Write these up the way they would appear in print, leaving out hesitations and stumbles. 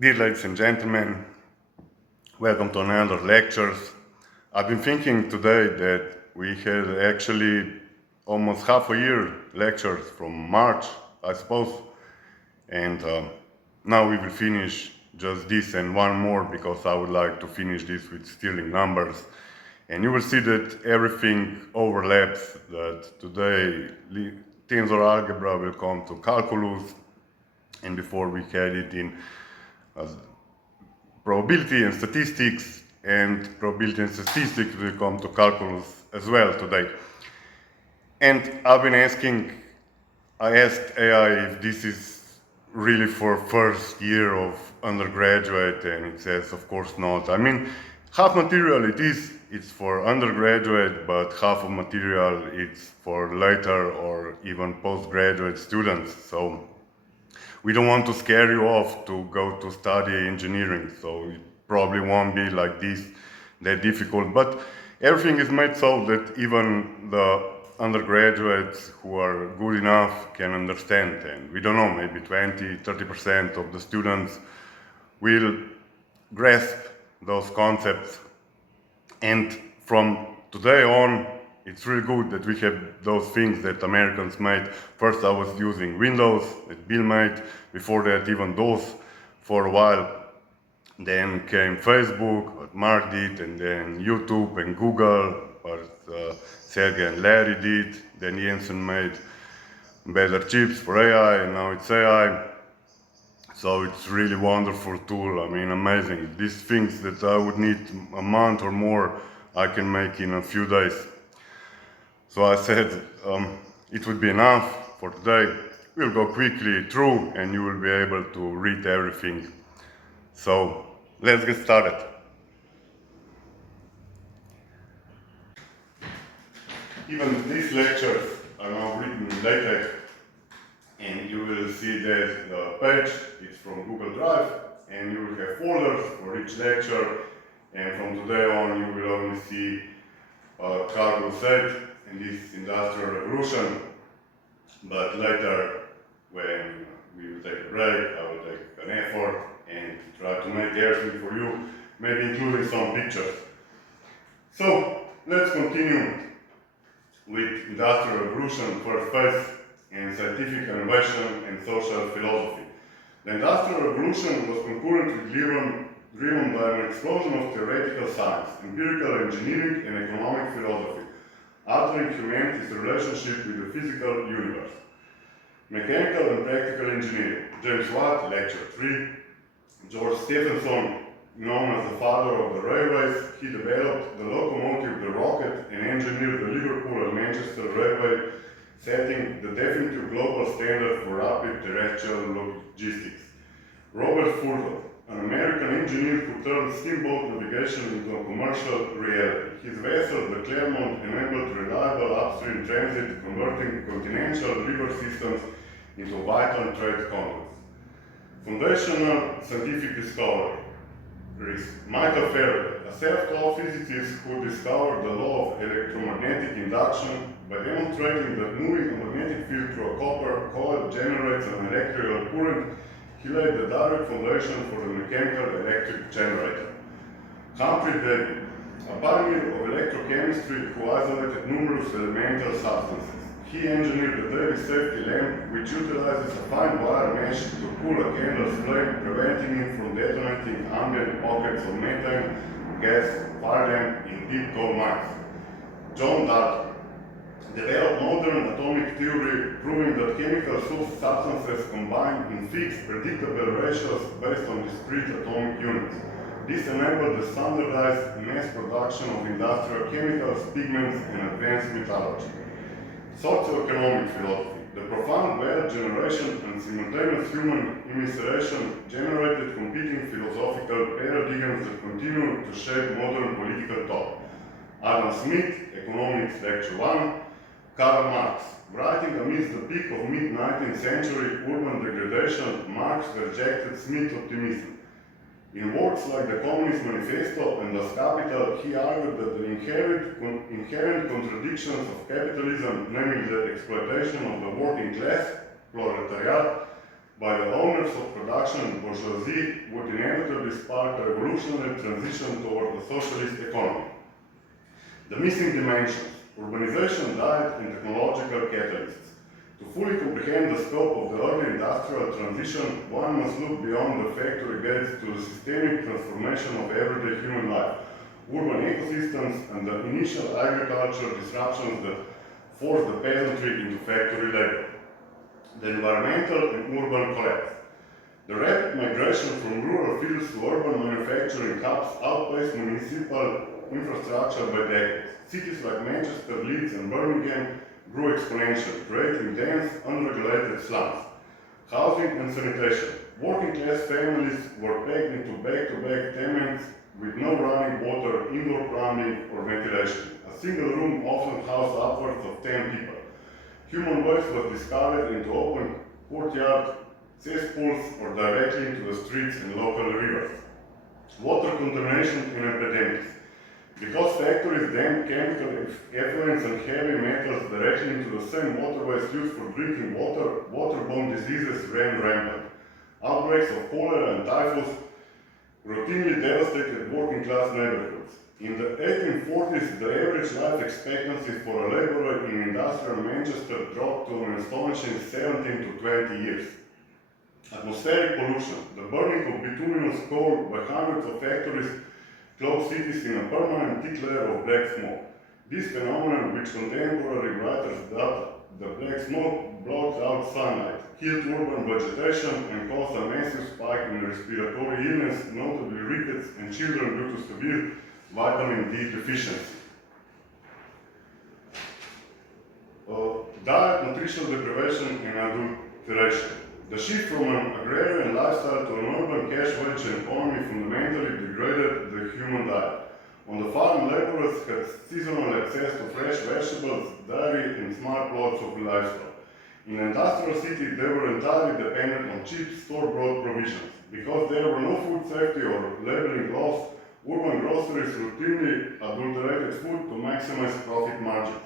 Dear ladies and gentlemen, welcome to another lectures. I've been thinking today that we had actually almost half a year lectures from March, I suppose, and now we will finish just this and one more because I would like to finish this with Stirling numbers. And you will see that everything overlaps, that today tensor algebra will come to calculus, and before we had it in probability and probability and statistics will come to calculus as well today. And I asked AI if this is really for first year of undergraduate, and it says, of course not. I mean, half material it's for undergraduate, but half of material it's for later or even postgraduate students. So we don't want to scare you off to go to study engineering, so it probably won't be like this that difficult. But everything is made so that even the undergraduates who are good enough can understand. And we don't know, maybe 20-30% of the students will grasp those concepts. And from today on, it's really good that we have those things that Americans made. First I was using Windows that Bill made, before that even DOS for a while. Then came Facebook, what Mark did, and then YouTube and Google, what Sergey and Larry did. Then Jensen made better chips for AI, and now it's AI. So it's really wonderful tool, I mean, amazing. These things that I would need a month or more, I can make in a few days. So I said it would be enough for today. We'll go quickly through and you will be able to read everything. So let's get started. Even these lectures are now written in LaTeX, and you will see that the page is from Google Drive, and you will have folders for each lecture, and from today on you will only see calculus 8 and this industrial revolution. But later, when we will take a break, I will take an effort and try to make everything for you, maybe including some pictures. So let's continue with industrial revolution, first phase, and scientific innovation and social philosophy. The industrial revolution was concurrently driven by an explosion of theoretical science, empirical engineering, and economic philosophy, altering humanity's relationship with the physical universe. Mechanical and practical engineering. James Watt, lecture 3. George Stephenson, known as the father of the railways, he developed the locomotive, the rocket, and engineered the Liverpool and Manchester Railway, setting the definitive global standard for rapid terrestrial logistics. Robert Furlow, an American engineer who turned steamboat navigation into a commercial reality. His vessel, the Clermont, enabled reliable upstream transit, converting continental river systems into vital trade conduits. Foundational scientific discovery. Michael Faraday, a self-taught physicist who discovered the law of electromagnetic induction by demonstrating that moving a magnetic field through a copper coil generates an electrical current. He laid the direct foundation for the mechanical electric generator. Humphrey Davy, a pioneer of electrochemistry who isolated numerous elemental substances. He engineered the Davy safety lamp, which utilizes a fine wire mesh to cool a candle's flame, preventing it from detonating ambient pockets of methane gas, fire them in deep coal mines. John Dalton developed modern atomic theory, proving that chemical substances combine in fixed, predictable ratios based on discrete atomic units. This enabled the standardized mass production of industrial chemicals, pigments, and advanced metallurgy. Socioeconomic philosophy. The profound wealth generation and simultaneous human immiseration generated competing philosophical paradigms that continue to shape modern political thought. Adam Smith, Economics, Lecture 1. Karl Marx, writing amidst the peak of mid-19th century urban degradation, Marx rejected Smith's optimism. In works like the Communist Manifesto and Das Kapital, he argued that the inherent contradictions of capitalism, namely the exploitation of the working class, proletariat, by the owners of production and bourgeoisie would inevitably spark a revolutionary transition toward a socialist economy. The missing dimensions: urbanization, diet, and technological catalysts. To fully comprehend the scope of the early industrial transition, one must look beyond the factory gates to the systemic transformation of everyday human life, urban ecosystems, and the initial agricultural disruptions that forced the peasantry into factory labor. The environmental and urban collapse. The rapid migration from rural fields to urban manufacturing hubs outpaced municipal infrastructure by decades. Cities like Manchester, Leeds, and Birmingham grew exponentially, creating dense, unregulated slums. Housing and sanitation. Working-class families were packed into back-to-back tenements with no running water, indoor plumbing, or ventilation. A single room often housed upwards of 10 people. Human waste was discarded into open courtyard cesspools or directly into the streets and local rivers. Water contamination and epidemics. Because factories dumped chemical effluents and heavy metals directly into the same waterways used for drinking water, waterborne diseases ran rampant. Outbreaks of cholera and typhus routinely devastated working-class neighborhoods. In the 1840s, the average life expectancy for a laborer in industrial Manchester dropped to an astonishing 17 to 20 years. Atmospheric pollution. The burning of bituminous coal by hundreds of factories clothed cities in a permanent thick layer of black smoke. This phenomenon, which contemporary writers dubbed the black smoke, blocks out sunlight, killed urban vegetation, and caused a massive spike in respiratory illness, notably rickets, and children due to severe vitamin D deficiency. Diet, nutritional deprivation, and adulteration. The shift from an agrarian lifestyle to an urban cash-wage economy fundamentally degraded the human diet. On the farm, laborers had seasonal access to fresh vegetables, dairy, and small plots of livestock. In an industrial city, they were entirely dependent on cheap store-bought provisions. Because there were no food safety or labeling laws, urban groceries routinely adulterated food to maximize profit margins.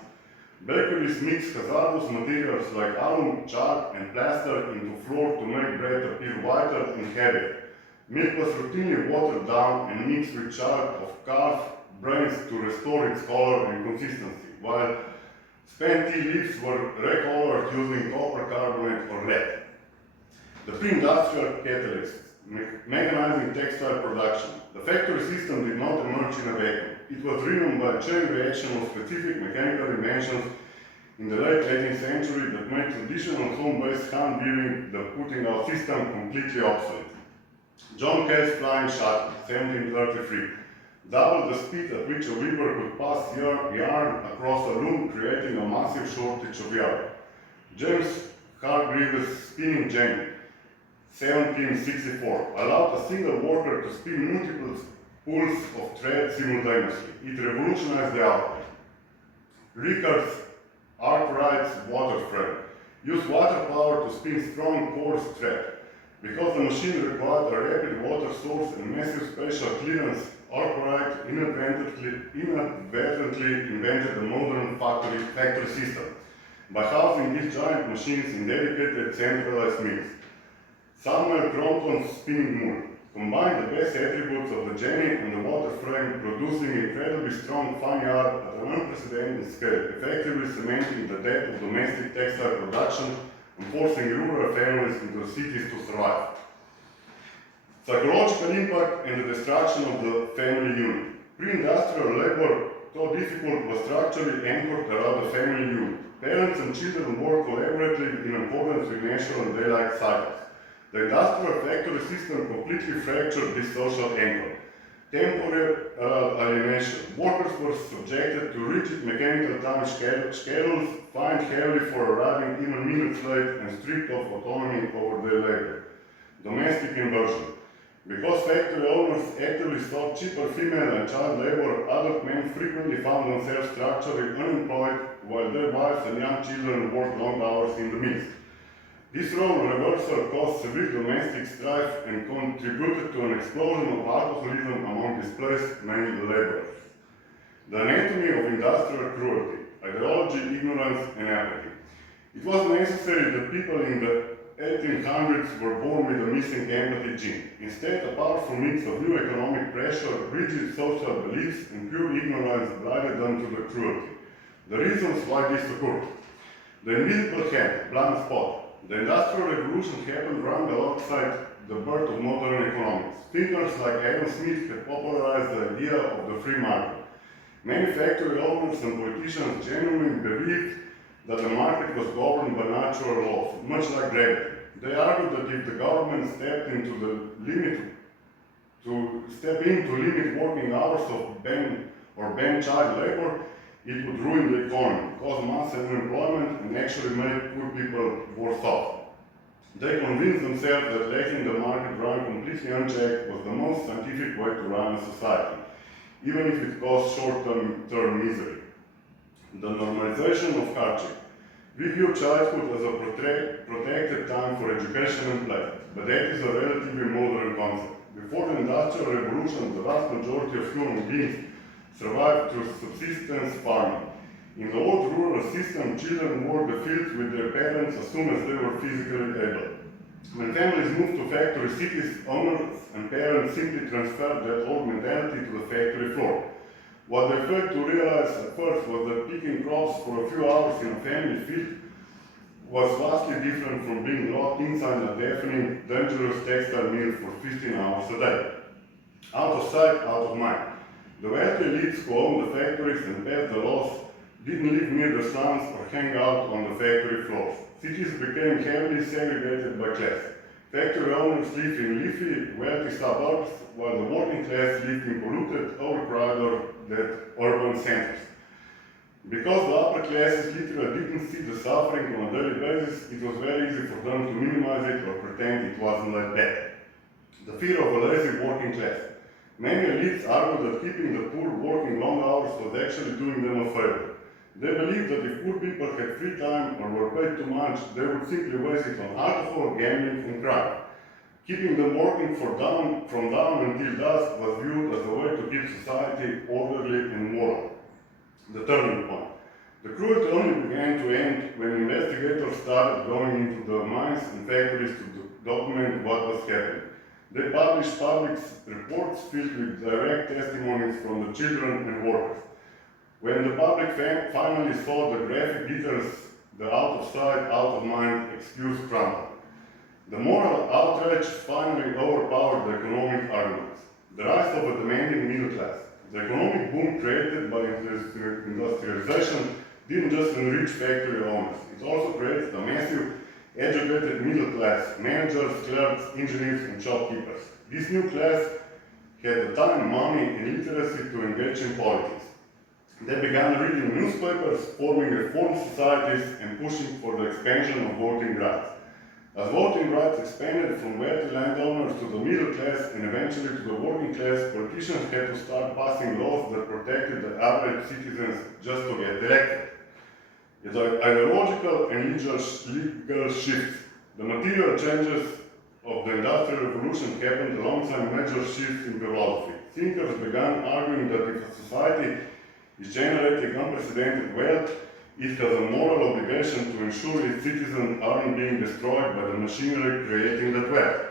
Bakeries mixed hazardous materials like alum, chalk, and plaster into flour to make bread appear whiter and heavier. Milk was routinely watered down and mixed with chalk of calf brains to restore its color and consistency, while spent tea leaves were recolored using copper carbonate or lead. The pre-industrial catalysts, mechanizing textile production. The factory system did not emerge in a vacuum. It was driven by a chain reaction of specific mechanical inventions in the late 18th century that made traditional home-based hand-weaving the putting out system completely obsolete. John Cale's flying shuttle, 1733, doubled the speed at which a weaver could pass yarn across a loom, creating a massive shortage of yarn. James Hargreaves' spinning jenny, 1764, allowed a single worker to spin multiple spools of thread simultaneously. It revolutionized the output. Rickard's Arkwright's water frame used water power to spin strong coarse thread. Because the machine required a rapid water source and massive spatial clearance, Arkwright inadvertently invented the modern factory system by housing these giant machines in dedicated centralized mills. Samuel Crompton's spinning mule combined the best attributes of the jenny and the water frame, producing incredibly strong fine yarn at an unprecedented scale, effectively cementing the death of domestic textile production and forcing rural families into cities to survive. Psychological impact and the destruction of the family unit. Pre-industrial labor, though difficult, was structurally anchored around the family unit. Parents and children worked collaboratively in accordance with natural and daylight cycles. The industrial factory system completely fractured this social anchor. Temporary alienation. Workers were subjected to rigid mechanical time schedules, fined heavily for arriving even minutes late, and stripped of autonomy over their labor. Domestic inversion. Because factory owners actively sought cheaper female and child labor, adult men frequently found themselves structurally unemployed while their wives and young children worked long hours in the mills. This role reversal caused severe domestic strife and contributed to an explosion of alcoholism among displaced male laborers. The anatomy of industrial cruelty, ideology, ignorance, and apathy. It was necessary that people in the 1800s were born with a missing empathy gene. Instead, a powerful mix of new economic pressure, rigid social beliefs, and pure ignorance blinded them to the cruelty. The reasons why this occurred. The invisible hand, blind spot. The Industrial Revolution happened right alongside the birth of modern economics. Thinkers like Adam Smith had popularized the idea of the free market. Many factory owners and politicians genuinely believed that the market was governed by natural laws, much like gravity. They argued that if the government stepped in to limit working hours of ban child labor, it would ruin the economy, cause mass unemployment, and actually make poor people worse off. They convinced themselves that letting the market run completely unchecked was the most scientific way to run a society, even if it caused short-term misery. The normalization of hardship. We view childhood as a protected time for education and play, but that is a relatively modern concept. Before the Industrial Revolution, the vast majority of human beings survived through subsistence farming. In the old rural system, children worked the fields with their parents as soon as they were physically able. When families moved to factory cities, owners and parents simply transferred that old mentality to the factory floor. What they failed to realize at first was that picking crops for a few hours in a family field was vastly different from being locked inside a deafening, dangerous textile mill for 15 hours a day. Out of sight, out of mind. The wealthy elites who owned the factories and passed the laws didn't live near the slums or hang out on the factory floors. Cities became heavily segregated by class. Factory owners lived in leafy, wealthy suburbs, while the working class lived in polluted, overcrowded urban centers. Because the upper classes literally didn't see the suffering on a daily basis, it was very easy for them to minimize it or pretend it wasn't like that. The fear of a lazy working class. Many elites argued that keeping the poor working long hours was actually doing them a favor. They believed that if poor people had free time or were paid too much, they would simply waste it on alcohol, gambling, and crime. Keeping them working from dawn until dusk was viewed as a way to keep society orderly and moral. The turning point. The cruelty only began to end when investigators started going into the mines and factories to document what was happening. They published public reports filled with direct testimonies from the children and workers. When the public finally saw the graphic details, the out of sight, out of mind excuse crumbled. The moral outrage finally overpowered the economic arguments. The rise of a demanding middle class. The economic boom created by industrialization didn't just enrich factory owners, it also created a massive educated middle class, managers, clerks, engineers, and shopkeepers. This new class had the time, money, and literacy to engage in politics. They began reading newspapers, forming reform societies, and pushing for the expansion of voting rights. As voting rights expanded from wealthy landowners to the middle class and eventually to the working class, politicians had to start passing laws that protected the average citizens just to get elected. It's an ideological and legal shift. The material changes of the Industrial Revolution happened alongside major shifts in philosophy. Thinkers began arguing that if a society is generating unprecedented wealth, it has a moral obligation to ensure its citizens aren't being destroyed by the machinery creating that wealth.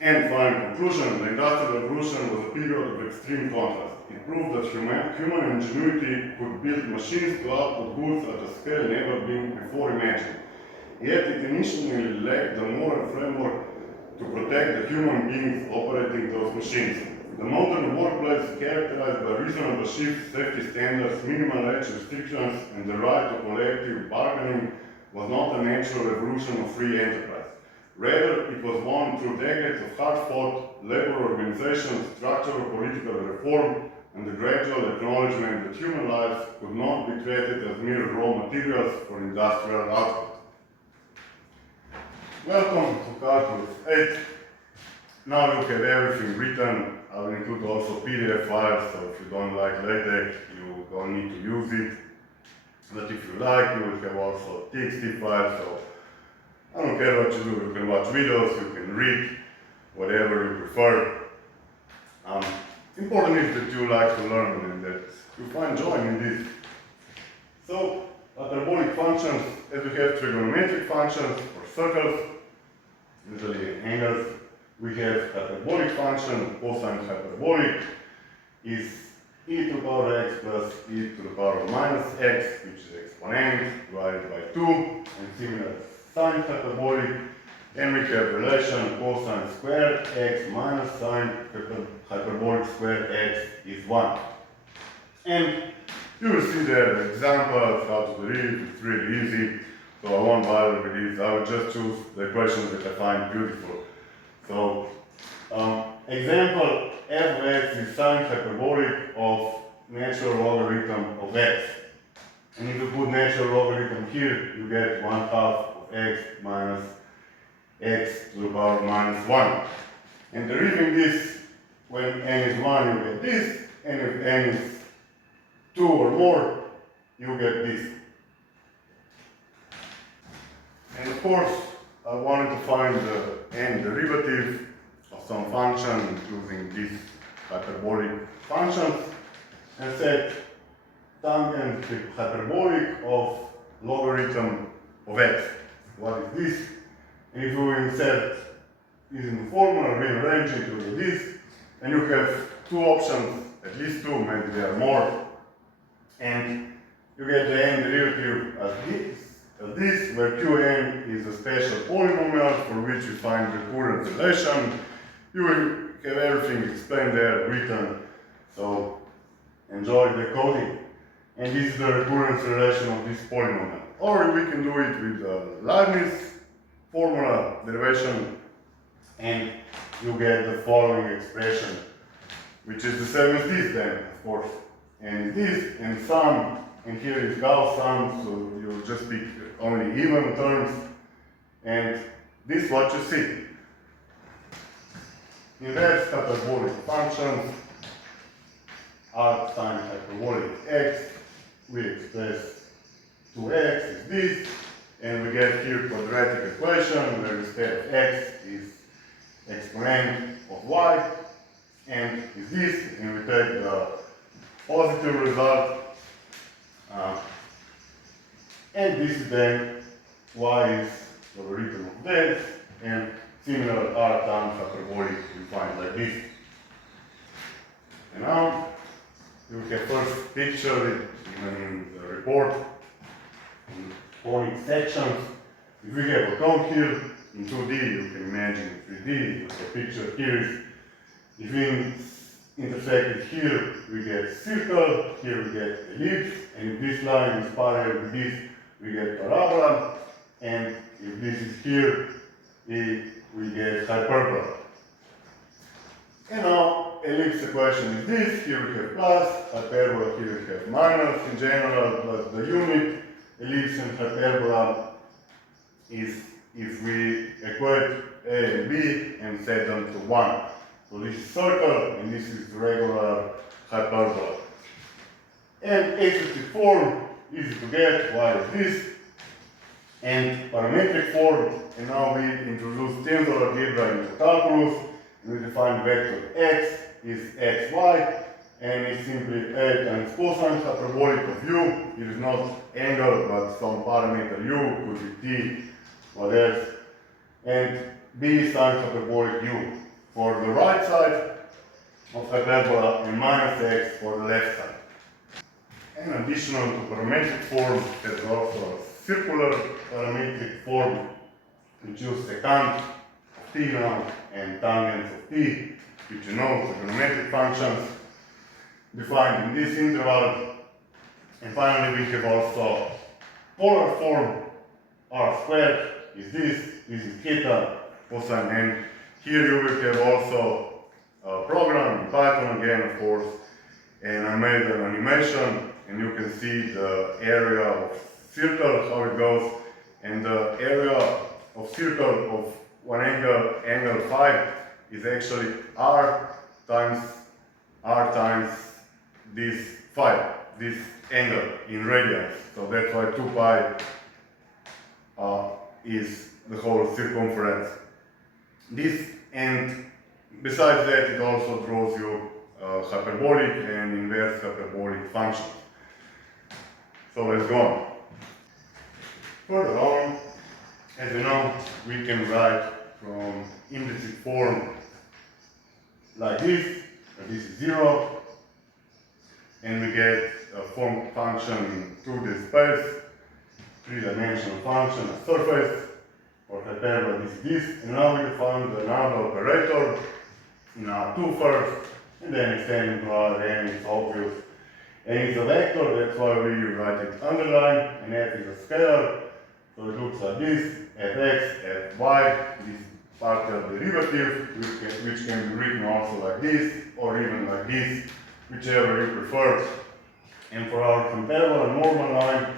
And final conclusion, the Industrial Revolution was a period of extreme contrast. It proved that human ingenuity could build machines to output goods at a scale never been before imagined. Yet it initially lacked the moral framework to protect the human beings operating those machines. The modern workplace is characterized by reasonable shifts, safety standards, minimal age restrictions, and the right to collective bargaining was not a natural revolution of free enterprise. Rather, it was won through decades of hard-fought labor organization, structural political reform, and the gradual acknowledgement that human lives could not be treated as mere raw materials for industrial output. Welcome to Calculus 8. Now you have everything written. I will include also PDF files, so if you don't like LaTeX, you don't need to use it. But if you like, you will have also TXT files, so I don't care what you do. You can watch videos, you can read, whatever you prefer. Important is that you like to learn and that you find joy in this. So, hyperbolic functions, as we have trigonometric functions or circles, usually angles. We have hyperbolic function, cosine hyperbolic is e to the power x plus e to the power minus x, which is exponent divided by 2, and similar sine hyperbolic. And we have relation cosine squared x minus sine hyperbolic squared x is 1. And you will see the examples, how to do it. It's really easy. So I won't bother with this. I will just choose the equations that I find beautiful. So, example, f of x is sine hyperbolic of natural logarithm of x. And if you put natural logarithm here, you get 1/2 of x minus x to the power minus 1. And deriving this, when n is 1, you get this, and if n is 2 or more, you get this. And of course, I wanted to find the n derivative of some function using these hyperbolic functions, and set tangent hyperbolic of logarithm of x. What is this? And if you insert this in the formula, rearrange it with this, and you have two options, at least two, maybe there are more, and you get the n derivative as this, where Qn is a special polynomial for which you find recurrent relation. You will have everything explained there, written, so enjoy the coding. And this is the recurrence relation of this polynomial. Or we can do it with the Leibniz formula derivation, and you get the following expression, which is the same as this then, of course. And this, and sum, and here is Gauss sum, so you just pick only even terms, and this is what you see. Inverse hyperbolic functions, arc sine hyperbolic x, we express 2x is this, and we get here quadratic equation where instead of x is exponent of y, and is this, and we take the positive result, and this is then y is logarithm of this, and similar r times hyperbolic we find like this. And now you can first picture it even in the report in conic sections. If we have a cone here in 2D, you can imagine 3D. The picture here is if we intersect it here, we get circle, here we get ellipse, and if this line is parallel with this, we get parabola, and if this is here, we get hyperbola. And now, ellipse equation is this, here we have plus, hyperbola here we have minus in general, but the unit ellipse and hyperbola is if we equate A and B and set them to 1. So this is circle, and this is regular hyperbola. And explicit form, easy to get, y is this, and parametric form, and now we introduce tensor algebra into calculus, and we define vector x is xy, and it's simply a times cosine hyperbolic of u. It is not angle, but some parameter u, could be t, what else, and b sine hyperbolic u for the right side of hyperbola, and minus x for the left side. And additional to parametric form, there's also a circular parametric form, which uses secant of t now and tangents of t, which you know, trigonometric functions defined in this interval. And finally, we have also polar form, r squared is this is theta, cosine, and here you will have also a program in Python again, of course, and I made an animation, and you can see the area of circle, how it goes, and the area of circle of one angle, angle phi, is actually r times this phi, this angle in radians. So that's why 2 pi is the whole circumference. This, and besides that, it also draws you hyperbolic and inverse hyperbolic functions. So let's go on. Further on, as you know, we can write from implicit form like this, and this is 0, and we get a form function through this space, three-dimensional function, a surface, or hyperbola, this is this, and now we define the Nabla operator in R2 first, and then extending to Rn, it's obvious. And it's a vector, that's why we write it underline, and f is a scalar, so it looks like this, fx, fy, this partial derivative, which can be written also like this, or even like this, whichever you prefer. And for our hyperbola normal line,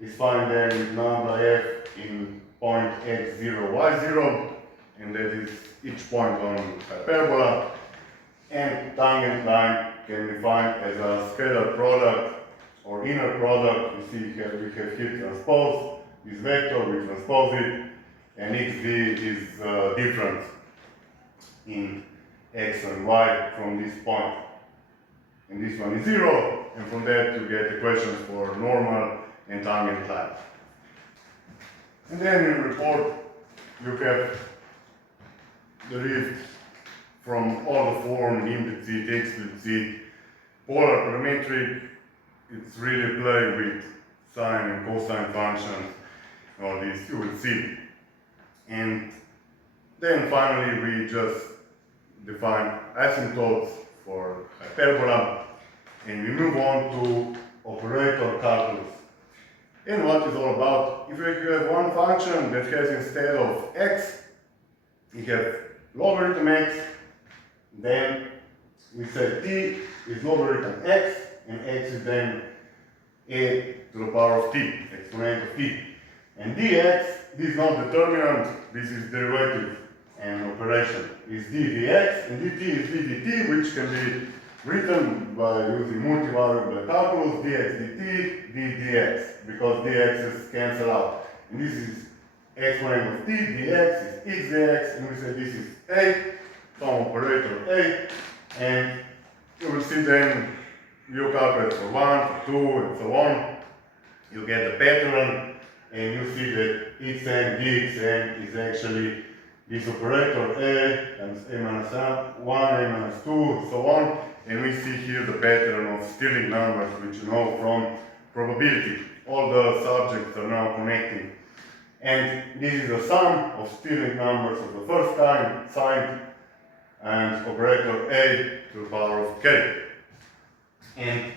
is fine then with Nabla f in point x0, y0, and that is each point on hyperbola. And tangent line can be defined as a scalar product or inner product. You see we have here transpose this vector, we transpose it, and xv is different in x and y from this point. And this one is 0, and from that you get equations for normal and tangent line. And then in report you have derived from all the form, implicit, explicit, polar, parametric. It's really play with sine and cosine functions, all this you will see. And then finally we just define asymptotes for hyperbola, and we move on to operator calculus. And what it's all about, if you have one function that has instead of x, you have logarithm x, then we say t is logarithm x, and x is then a to the power of t, exponent of t. And dx, this is not determinant, this is derivative and operation, is d dx, and dt is d dt, which can be written by using multivariable calculus, dx dt, d dx, because dx's cancel out. And this is exponent of t, dx is x dx, and we say this is a, some operator a, and you will see then you calculate for 1, for 2, and so on. You get the pattern, and you see that xn, dxn is actually this operator a times a minus 1, a minus 2, so on. And we see here the pattern of Stirling numbers, which you know from probability. All the subjects are now connecting. And this is the sum of Stirling numbers of the first kind, signed, and operator a to the power of k. And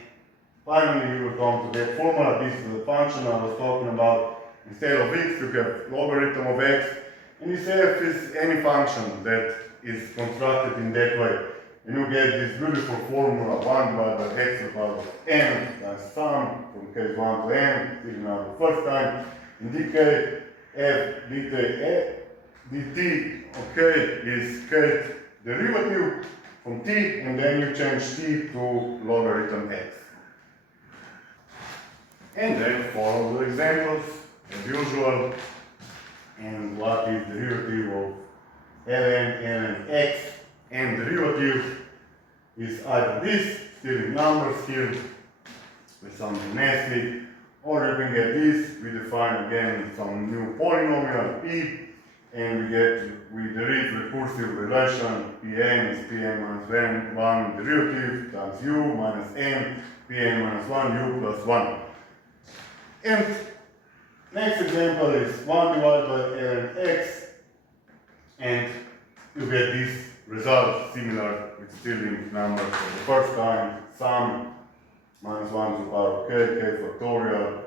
finally we will come to that formula. This is the function I was talking about. Instead of x, you have logarithm of x, and this f is any function that is constructed in that way. And you get this beautiful formula 1 divided by x to the power of n times sum from case 1 to n, still now the first time. In dk, f dt, okay, is k derivative from t, and then you change t to logarithm x. And then follow the examples as usual. And what is the derivative of ln x, and derivative is either this, still in numbers here, with some gymnastic, or you can get this, we define again some new polynomial p, and we derive recursive relation pn is pn minus 1 derivative times u minus n pn minus 1 u plus 1. And next example is 1 divided by ln x, and you get this result similar with Stirling numbers for the first time, sum minus 1 to the power of k, k factorial,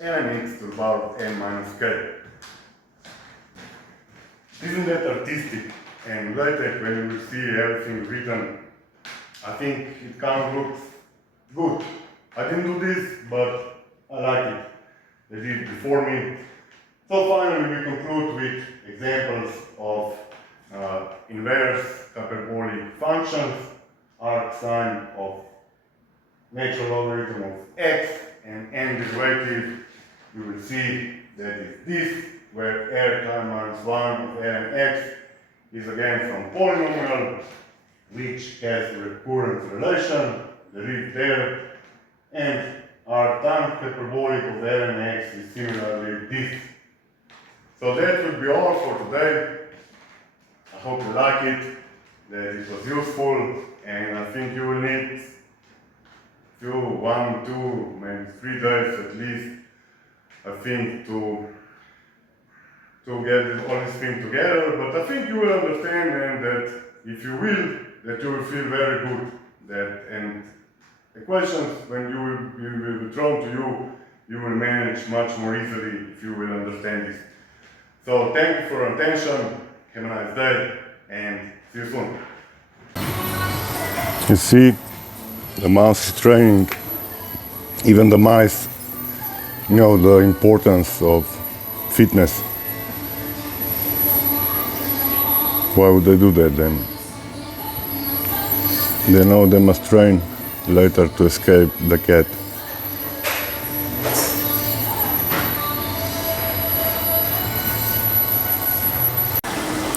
ln x to the power of n minus k. Isn't that artistic? And later when you will see everything written, I think it kind of looks good. I didn't do this, but I like it. They did it before me. So finally we conclude with examples of inverse hyperbolic functions, arc sine of natural logarithm of x, and n derivative. You will see that is this, where r time minus 1 of ln x is again some polynomial which has a recurrence relation, derived there, and our time hyperbolic of ln x is similarly this. So that will be all for today. I hope you like it, that it was useful, and I think you will need 1, 2, maybe 3 days at least, I think, to get all this thing together. But I think you will understand, and that if you will, that you will feel very good. And the questions, when you will be thrown to you, you will manage much more easily if you will understand this. So thank you for your attention, have a nice day, and see you soon. You see, the mouse is training. Even the mice know the importance of fitness. Why would they do that then? They know they must train later to escape the cat.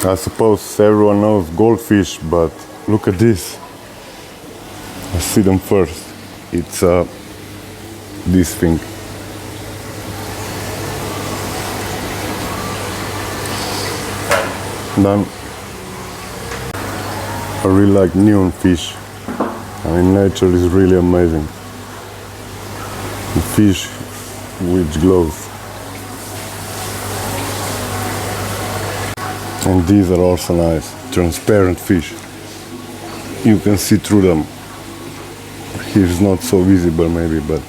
I suppose everyone knows goldfish, but look at this. I see them first. It's this thing. Then I really like neon fish. I mean, nature is really amazing. The fish which glows. And these are also nice, transparent fish. You can see through them. Here is not so visible maybe, but